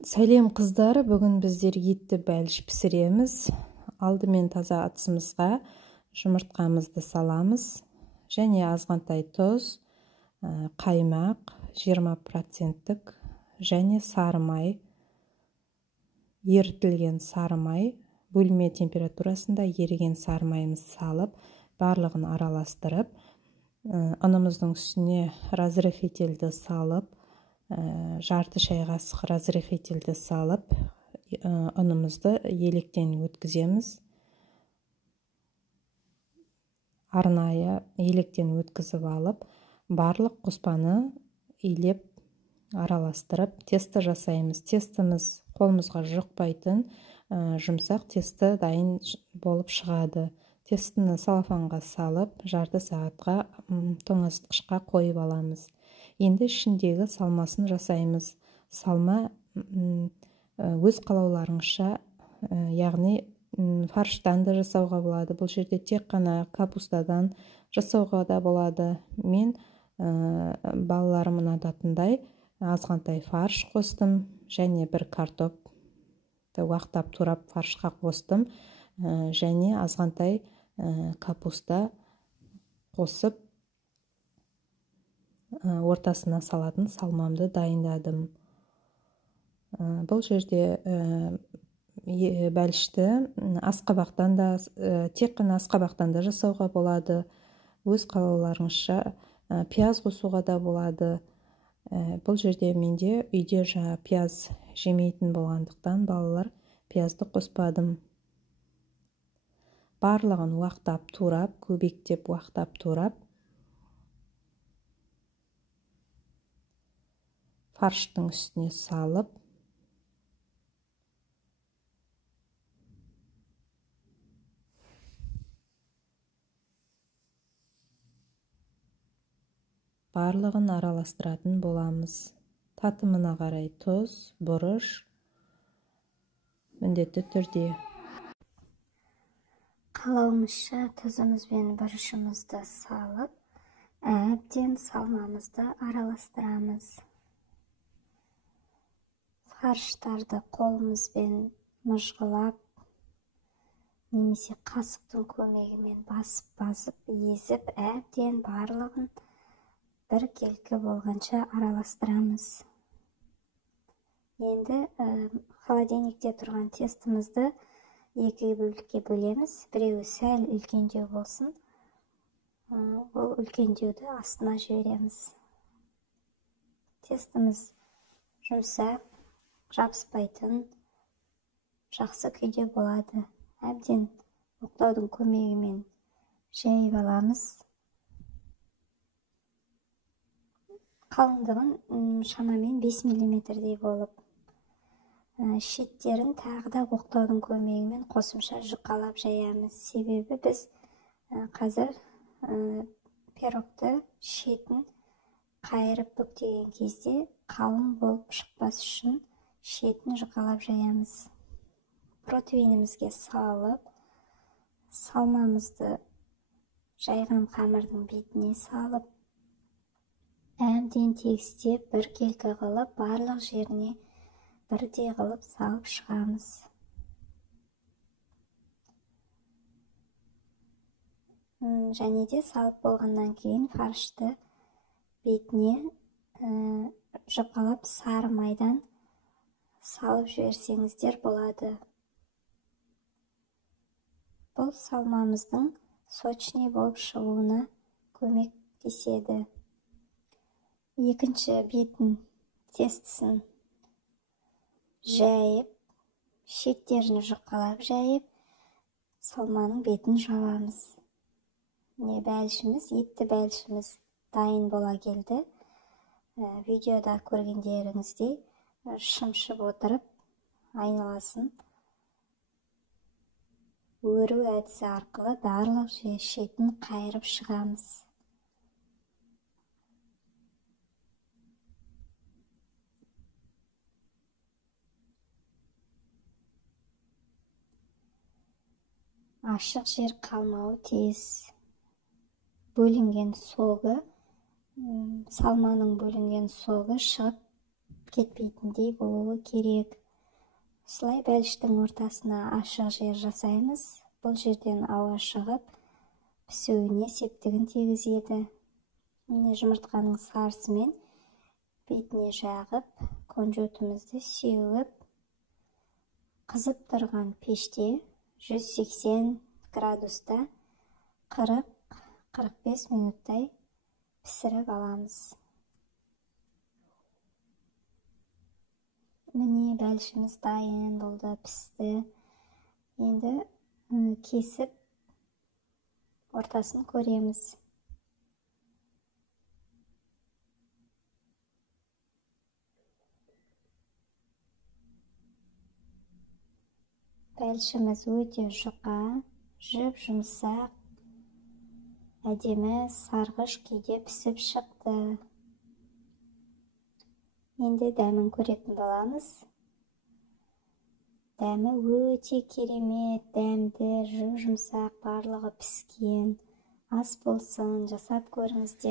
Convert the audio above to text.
Сәлем қыздар, бүгін біздер етті бәліш пісіреміз. Алдымен таза атысымызға жұмыртқамызды саламыз. Және азғантай тұз, қаймақ 20%, және сары май, ерітілген сары май, бөлме температурасында еріген сары майымыз салып, барлығын араластырып, ұнымыздың үстіне разрыхлительді салып, жарты шай қасық разрыхлительді салып, ұнымызды електен өткіземіз. Арнайы електен өткізіп алып, барлық қоспаны илеп араластырып, тесті жасаймыз. Тестіміз қолымызға жұқпайтын жұмсақ тесті дайын болып шығады. Тестіні салафанға салып, жарты сағатқа тоңазытқышқа қойып аламыз. Енді ішіндегі салмасын жасаймыз. Салма өз қалауларыңызша, яғни фарштан да жасауға болады. Бұл жерде тек қана капустадан жасауға да болады. Мен балаларым ұнататындай азғантай фарш қостым, және бір картопты уақтап турап фаршқа қостым, және азғантай капуста қосып, ортасына салатын салмамды дайындадым. Бұл жерде бәлішті асқабақтан да, тек қана асқабақтан да жасауға болады. Өз қалауларыңызша пияз қосуға да болады. Бұл жерде менде үйде пияз жемейтін болғандықтан балалар пиязды қоспадым. Барлығын уақтап турап, көбектеп уақтап турап, фарштың үстіне салып, барлығын араластыратын боламыз. Татымына қарай тұз, бұрыш міндетті түрде. Қалауымызша тұзымыз бен бұрышымызды салып, әбден салмамызды араластырамыз. Фарштарды қолымызбен мыжғылап, немесе қасықтың көмегімен басып, езіп, әбден барлығын бір келкі болғанша араластырамыз. Енді холодильникте тұрған тестімізді екі бөлікке бөлеміз. Біреуі сәл үлкендеу болсын. Ол үлкендеуді астына жібереміз. Тестіміз жұмсақ, жабыспайтын, жақсы күйде болады. Әбден оқтаудың көмегімен жайып аламыз. Қалыңдығын шамамен 5 мм болып, шеттерін тағы да оқтаудың көмегімен қосымша жұқалап жаямыз. Себебі біз қазір пирогты шетін қайырып бүктеген кезде қалың болып шықпас үшін шетін жұқалап жаямыз. Протеинімізге салып, салмамызды жайған қамырдың бетіне салып, әбден тегістеп, бір келкі қылып, барлық жеріне бірдей қылып салып шығамыз. Және де салып болғаннан кейін фаршты бетіне жұқалап сары майдан салып жіберсеңіздер болады. Бұл салмамыздың сочный болып шығуына көмектеседі. Екінші бетін тестісін жайып, шеттерін жұқалап жайып, салманың бетін жабамыз. Бәлішіміз, етті бәлішіміз дайын бола келді. Видеода көргендеріңіздей шымшып отырып, айналасын өру әдісі арқылы барлық шетін қайырып шығамыз. Ашық жер қалмауы тиіс. Бөлінген соғы, салманың бөлінген соғы шығып кетпейтіндей болуы керек. Осылай бәліштің ортасына ашық жер жасаймыз. Бұл жерден ауа шығып, пісуіне септігін тигізеді. Міне жұмыртқаның сарысымен бетіне жағып, күнжөтімізді сеуіп, қызып тұрған пеште 180 градуста 40-45 минуттай пісіріп аламыз. Міне бәлішіміз дайын болды, пісті. Енді кесіп ортасын көреміз. Бәлішіміз өте жұқа, жұп-жұмсақ, әдемі сарғыш күйде пісіп шықты. Енді дәмін көретін боламыз. Дәмі өте керемет, дәмді, жұп-жұмсақ, барлығы піскен. Ас болсын, жасап көріңіздер.